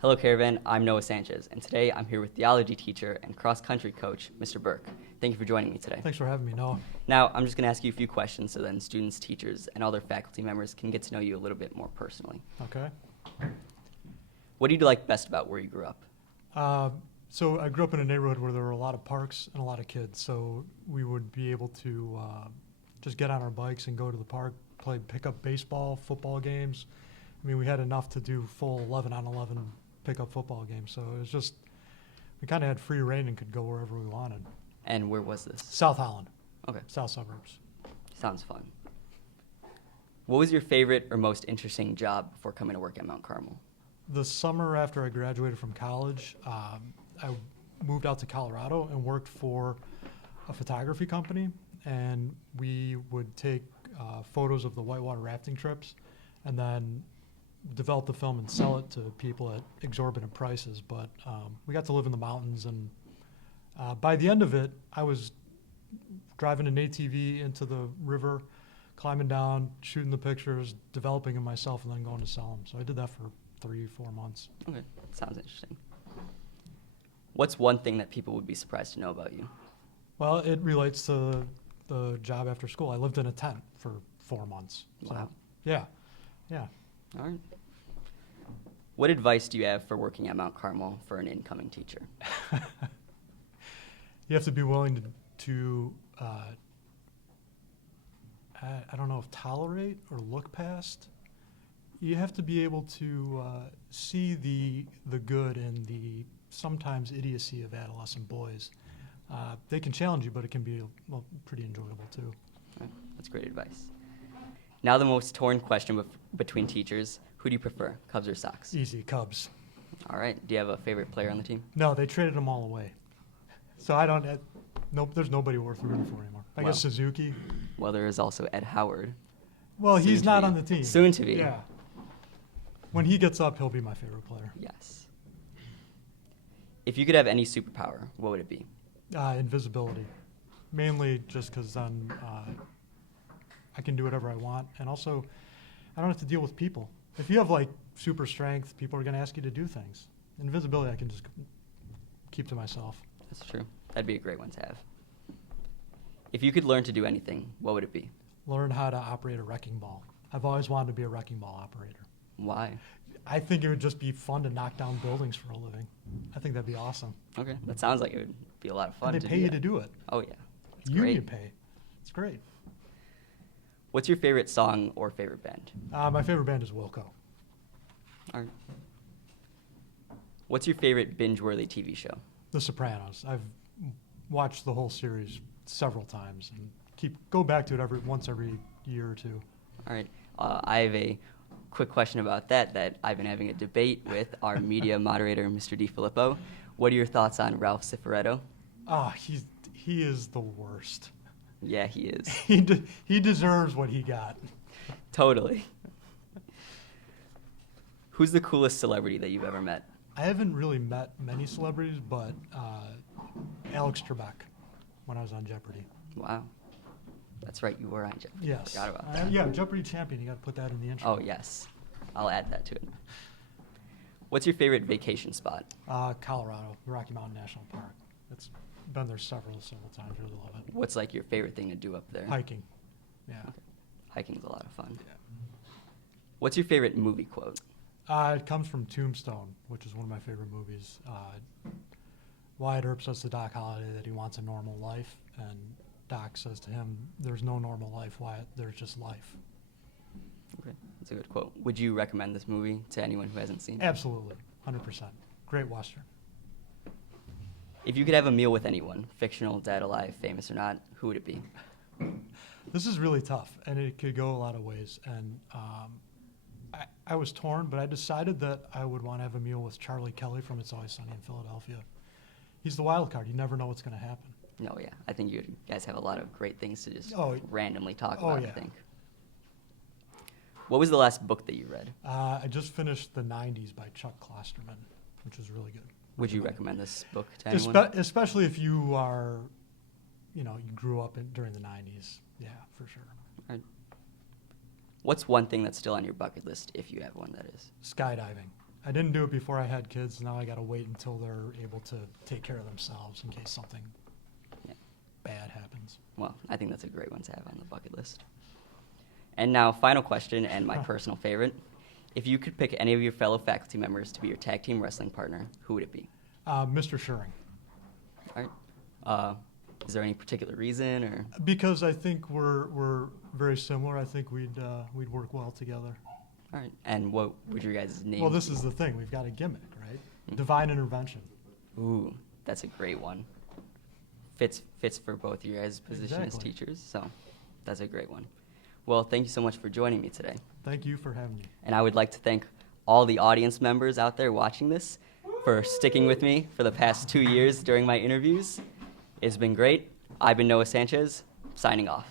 Hello, Caravan. I'm Noah Sanchez, and today I'm here with theology teacher and cross-country coach, Mr. Burke. Thank you for joining me today. Thanks for having me, Noah. Now, I'm just going to ask you a few questions so then students, teachers, and other faculty members can get to know you a little bit more personally. Okay. What do you like best about where you grew up? So I grew up in a neighborhood where there were a lot of parks and a lot of kids. So we would be able to just get on our bikes and go to the park, pick up baseball, football games. I mean, we had enough to do full 11-on-11 pickup football games. So it was just, we kind of had free reign and could go wherever we wanted. And where was this? South Holland. Okay. South suburbs. Sounds fun. What was your favorite or most interesting job before coming to work at Mount Carmel? The summer after I graduated from college, I moved out to Colorado and worked for a photography company. And we would take photos of the whitewater rafting trips and then develop the film and sell it to people at exorbitant prices. But we got to live in the mountains, and by the end of it, I was driving an ATV into the river, climbing down, shooting the pictures, developing them myself, and then going to sell them. So I did that for 3-4 months. Okay, sounds interesting. What's one thing that people would be surprised to know about you? Well, it relates to the job after school. I lived in a tent for 4 months. So, Wow. Yeah. All right. What advice do you have for working at Mount Carmel for an incoming teacher? You have to be willing to I don't know if tolerate or look past. You have to be able to see the good in the sometimes idiocy of adolescent boys. They can challenge you, but it can be pretty enjoyable too. All right, that's great advice. Now the most torn question between teachers. Who do you prefer, Cubs or Sox? Easy, Cubs. All right. Do you have a favorite player on the team? No, they traded them all away. So I don't. Nope, there's nobody worth rooting for anymore. I guess Suzuki. Well, there is also Ed Howard. Well, Soon he's to not be. on the team. Soon to be. Yeah. When he gets up, he'll be my favorite player. Yes. If you could have any superpower, what would it be? Invisibility, mainly just because then I can do whatever I want, and also I don't have to deal with people. If you have like super strength, people are going to ask you to do things. Invisibility, I can just keep to myself. That's true. That'd be a great one to have. If you could learn to do anything, what would it be? Learn how to operate a wrecking ball. I've always wanted to be a wrecking ball operator. Why? I think it would just be fun to knock down buildings for a living. I think that'd be awesome. Okay. That sounds like it would be a lot of fun. And they pay you to do it. Oh, yeah. It's You great. need pay. It's great. What's your favorite song or favorite band? My favorite band is Wilco. All right. What's your favorite binge-worthy TV show? The Sopranos. I've watched the whole series several times and go back to it once every year or two. All right. I have a quick question about that I've been having a debate with our media moderator, Mr. DiFilippo. What are your thoughts on Ralph Cifaretto? He is the worst. Yeah, he is. He deserves what he got. Totally. Who's the coolest celebrity that you've ever met? I haven't really met many celebrities, but Alex Trebek when I was on Jeopardy. Wow. That's right, you were on Jeopardy. Yes. Forgot about that. Yeah, Jeopardy champion. You got to put that in the intro. Oh, yes. I'll add that to it. What's your favorite vacation spot? Colorado, the Rocky Mountain National Park. It's been there several times. Really love it. What's like your favorite thing to do up there? Hiking. Yeah. Okay. Hiking's a lot of fun. Yeah. What's your favorite movie quote? It comes from Tombstone, which is one of my favorite movies. Wyatt Earp says to Doc Holliday that he wants a normal life, and Doc says to him, "There's no normal life, Wyatt. There's just life." Okay, that's a good quote. Would you recommend this movie to anyone who hasn't seen it? Absolutely, 100%. Great Western. If you could have a meal with anyone, fictional, dead, alive, famous or not, who would it be? This is really tough, and it could go a lot of ways. And I was torn, but I decided that I would want to have a meal with Charlie Kelly from It's Always Sunny in Philadelphia. He's the wild card. You never know what's going to happen. No, yeah. I think you guys have a lot of great things to just Oh, randomly talk oh, about, yeah. I think. What was the last book that you read? I just finished The 90s by Chuck Klosterman, which was really good. Would you recommend this book to anyone? Especially if you are, you grew up during the 90s. Yeah, for sure. All right. What's one thing that's still on your bucket list, if you have one, that is? Skydiving. I didn't do it before I had kids. Now I got to wait until they're able to take care of themselves in case something Yeah. bad happens. Well, I think that's a great one to have on the bucket list. And now, final question, and my personal favorite. If you could pick any of your fellow faculty members to be your tag team wrestling partner, who would it be? Mr. Schuring. All right. Is there any particular reason, or? Because I think we're very similar. I think we'd work well together. All right. And what would your guys' name? Well, this is the thing. We've got a gimmick, right? Divine intervention. Ooh, that's a great one. Fits for both your guys' position as Exactly. teachers, so that's a great one. Well, thank you so much for joining me today. Thank you for having me. And I would like to thank all the audience members out there watching this for sticking with me for the past 2 years during my interviews. It's been great. I've been Noah Sanchez, signing off.